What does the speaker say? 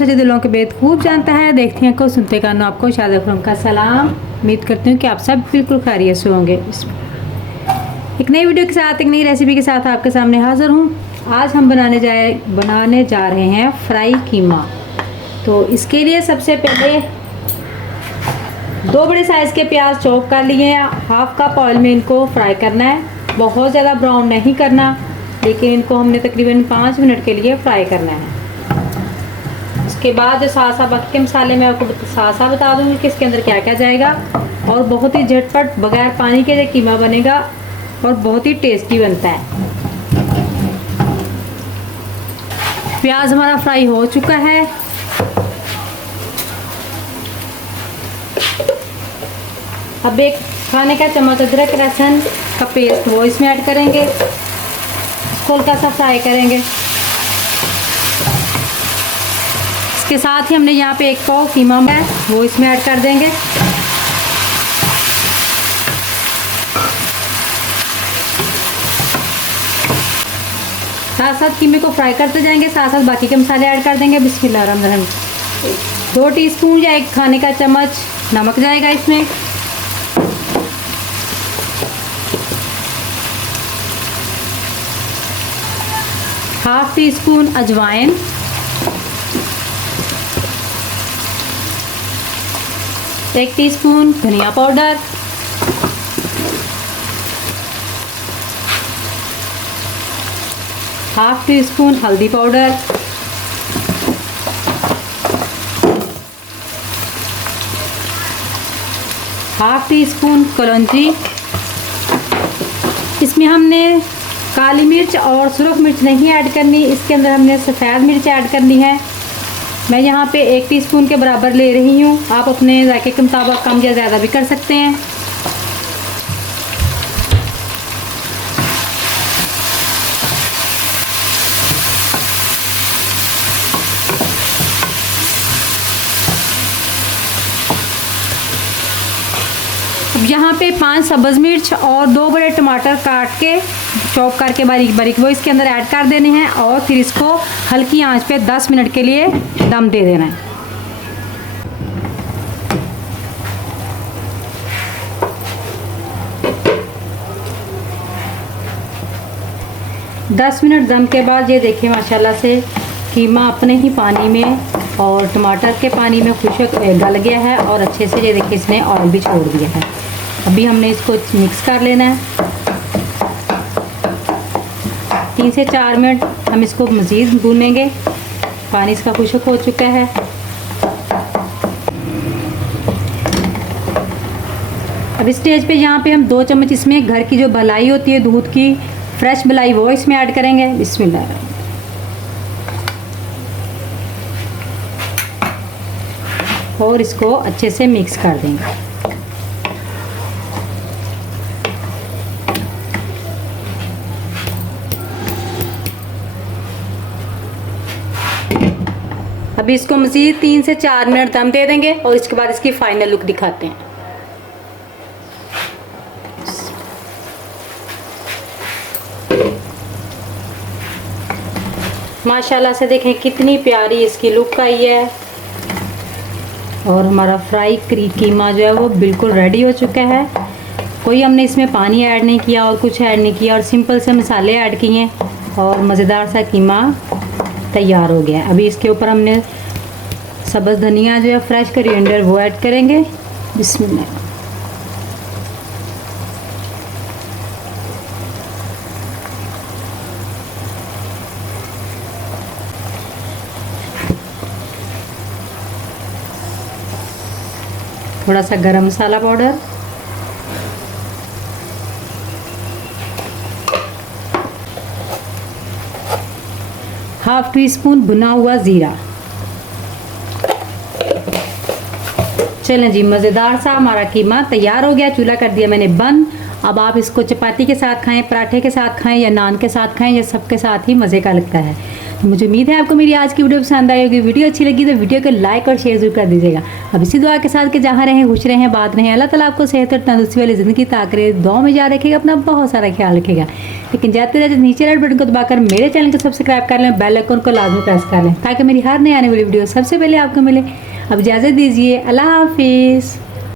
सच्चे दिलों के भेद खूब जानता है। देखते हैं को सुनते कानों आपको शाद अकरम का सलाम। उम्मीद करती हूँ कि आप सब बिल्कुल खैरियत से होंगे। एक नई वीडियो के साथ, एक नई रेसिपी के साथ आपके सामने हाज़िर हूँ। आज हम बनाने जा रहे हैं फ्राई कीमा। तो इसके लिए सबसे पहले 2 बड़े साइज़ के प्याज चॉप कर लिए। हाफ कप ऑयल में इनको फ्राई करना है। बहुत ज़्यादा ब्राउन नहीं करना, लेकिन इनको हमने तकरीबन 5 मिनट के लिए फ्राई करना है। उसके बाद साथ बाकी के मसाले मैं आपको साथ बता दूंगी कि इसके अंदर क्या क्या जाएगा। और बहुत ही झटपट बगैर पानी के कीमा बनेगा और बहुत ही टेस्टी बनता है। प्याज हमारा फ्राई हो चुका है। अब एक खाने का चम्मच अदरक लहसुन का पेस्ट वो इसमें ऐड करेंगे। इसको हल्का सा फ्राई करेंगे। इसके साथ ही हमने यहाँ पे 1 पाव कीमा है वो इसमें ऐड कर देंगे। साथ साथ कीमे को फ्राई करते जाएंगे, साथ साथ बाकी के मसाले ऐड कर देंगे। बिस्मिल्लाहिर्रहमानिर्रहीम। 2 टीस्पून या 1 खाने का चम्मच नमक जाएगा इसमें। हाफ टी स्पून अजवाइन, 1 टीस्पून धनिया पाउडर, हाफ टी स्पून हल्दी पाउडर, हाफ टी स्पून कलौंजी। इसमें हमने काली मिर्च और सुरख मिर्च नहीं ऐड करनी, इसके अंदर हमने सफ़ेद मिर्च ऐड करनी है। मैं यहाँ पे 1 टीस्पून के बराबर ले रही हूँ। आप अपने जायके के मुताबिक कम या ज़्यादा भी कर सकते हैं। अब यहाँ पे 5 सब्ज़ मिर्च और 2 बड़े टमाटर काट के चॉप करके बारीक बारीक वो इसके अंदर ऐड कर देने हैं और फिर इसको हल्की आंच पे 10 मिनट के लिए दम दे देना है। दस मिनट दम के बाद ये देखिए माशाल्लाह से कीमा अपने ही पानी में और टमाटर के पानी में खुशक गल गया है और अच्छे से ये देखिए इसने ऑयल भी छोड़ दिया है। अभी हमने इसको मिक्स कर लेना है। 3 से 4 मिनट हम इसको मज़ीद भूनेंगे। पानी इसका खुशक हो चुका है। अब इस स्टेज पे यहाँ पे हम 2 चम्मच इसमें घर की जो मलाई होती है दूध की, फ्रेश मलाई, वो इसमें ऐड करेंगे। बिस्मिल्लाह। और इसको अच्छे से मिक्स कर देंगे। अभी इसको मज़ीद 3 से 4 मिनट दम दे देंगे और इसके बाद इसकी फाइनल लुक दिखाते हैं। माशाल्लाह से देखें कितनी प्यारी इसकी लुक आई है। और हमारा फ्राई कीमा जो है वो बिल्कुल रेडी हो चुका है। कोई हमने इसमें पानी ऐड नहीं किया और कुछ ऐड नहीं किया और सिंपल से मसाले ऐड किए और मज़ेदार सा कीमा तैयार हो गया। अभी इसके ऊपर हमने सब्ज़ धनिया जो है फ्रेश कोरिएंडर वो ऐड करेंगे। बिस्मिल्लाह। थोड़ा सा गरम मसाला पाउडर, हाफ टी स्पून भुना हुआ ज़ीरा। चलें जी, मज़ेदार सा हमारा कीमा तैयार हो गया। चूल्हा कर दिया मैंने बंद अब आप इसको चपाती के साथ खाएं, पराठे के साथ खाएं या नान के साथ खाएं, या सबके साथ ही मज़े का लगता है। तो मुझे उम्मीद है आपको मेरी आज की वीडियो पसंद आई होगी। वीडियो अच्छी लगी तो वीडियो को लाइक और शेयर जरूर कर दीजिएगा। अब इसी दुआ के साथ कि जहाँ रहें खुश रहें, बात रहें, अल्लाह ताला आपको सेहत और तंदुरुस्ती वाली ज़िंदगी अता करे। दुआ में याद रखेगा, अपना बहुत सारा ख्याल रखेगा। लेकिन जाते रहते नीचे रेड बटन को दबाकर मेरे चैनल को सब्सक्राइब कर लें, बेल आइकन को लाजमी प्रेस कर लें ताकि मेरी हर नई आने वाली वीडियो सबसे पहले आपको मिले। अब इजाज़त दीजिए, अल्लाह हाफिज़।